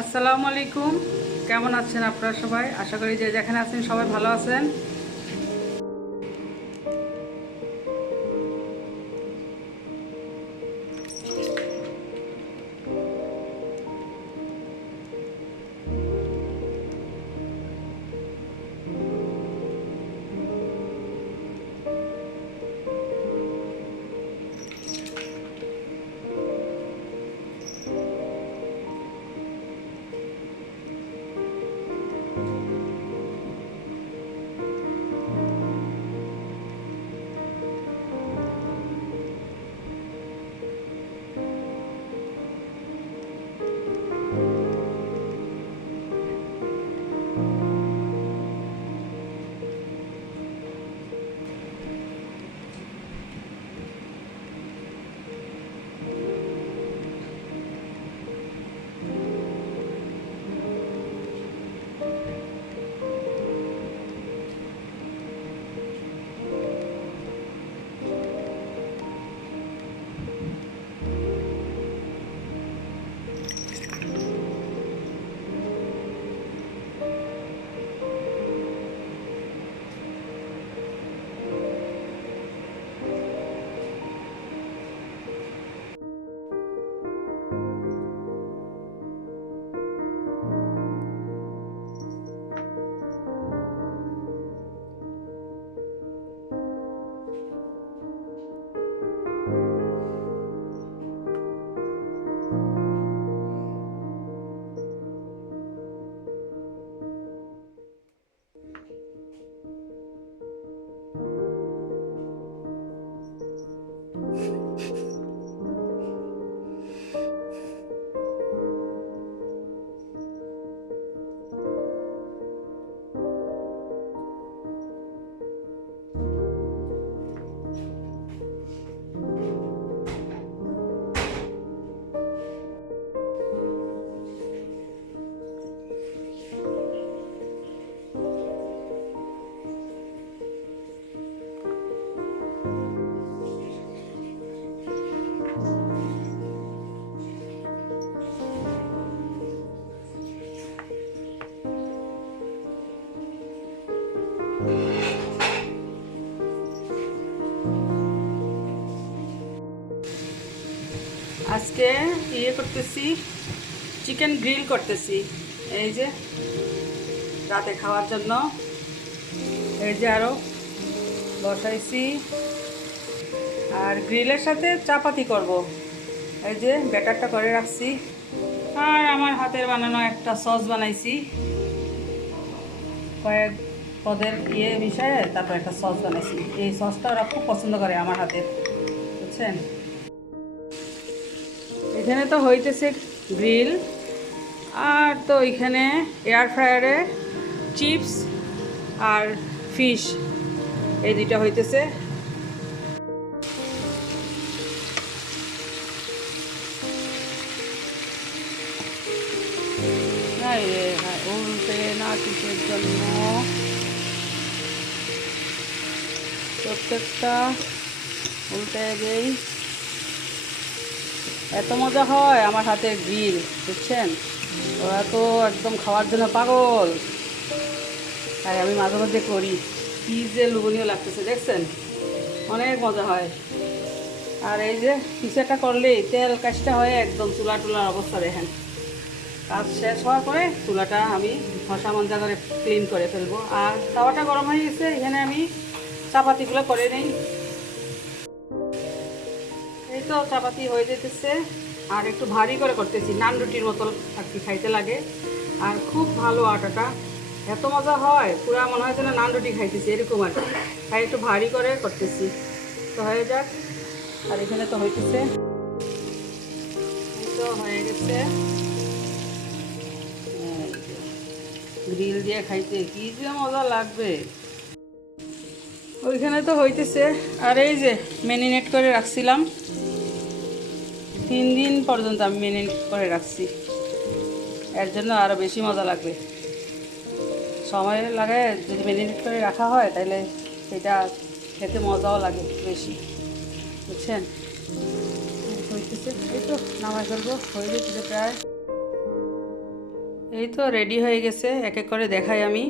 আসসালামু আলাইকুম। কেমন আছেন আপনারা সবাই? আশা করি যে যেখানে আছেন সবাই ভালো আছেন। you আজকে ইয়ে করতেছি চিকেন গ্রিল করতেছি। এই যে, রাতে খাওয়ার জন্য। এই যে আরও বসাইছি। আর গ্রিলের সাথে চাপাতি করব। এই যে, ব্যাটারটা করে রাখছি। আর আমার হাতের বানানো একটা সস বানাইছি। কয়েক পদের ইয়ে মিশায় তারপর একটা সস বানাইছি। এই সসটা ওরা খুব পছন্দ করে আমার হাতের, বুঝছেন? এখানে তো হইতেছে গ্রিল, আর তো এখানে এয়ার ফ্রায়ারে চিপস আর ফিশ, এই দুইটা হইতেছে। উল্টে না কিসের জন্য প্রত্যেকটা উল্টে দেই। এত মজা হয় আমার হাতে গ্রিল, বুঝছেন? ওরা তো একদম খাওয়ার জন্য পাগল। তাই আমি মাঝে মধ্যে করি। কী যে লুবনীয় লাগতেছে, দেখছেন? অনেক মজা হয়। আর এই যে পিসাটা করলেই তেল কাজটা হয়ে একদম চুলা টুলার অবস্থা, দেখেন। কাজ শেষ হওয়ার পরে চুলাটা আমি ঘষা মঞ্জা করে ক্লিন করে ফেলব। আর তাওয়াটা গরম হয়ে গেছে, এখানে আমি চাপাতিগুলো করে নিই। এই তো চাপাতি হয়ে যেতেছে। আর একটু ভারী করে করতেছি, নান রুটির মতো আর কি খাইতে লাগে। আর খুব ভালো আটাটা। এত মজা হয়, পুরো মনে হয় যেন নান রুটি খাইতেছি, এরকম আর তাই একটু ভারী করে করতেছি। তো হয়ে যাক। আর এখানে তো হইতেছে। তো হয়ে গেছে। গ্রিল দিয়ে খাইতে, কি যে মজা লাগবে। ওইখানে তো হইতেছে। আর এই যে মেরিনেট করে রাখছিলাম, তিন দিন পর্যন্ত আমি মেরিনেট করে রাখছি। এর জন্য আরও বেশি মজা লাগবে। সময় লাগে যদি মেরিনেট করে রাখা হয় তাহলে সেটা খেতে মজাও লাগে বেশি। বুঝছেন? হইতেছে। এই তো নামাই ফেলব। হয়ে যেতেছে প্রায়। এই তো রেডি হয়ে গেছে। এক এক করে দেখাই আমি।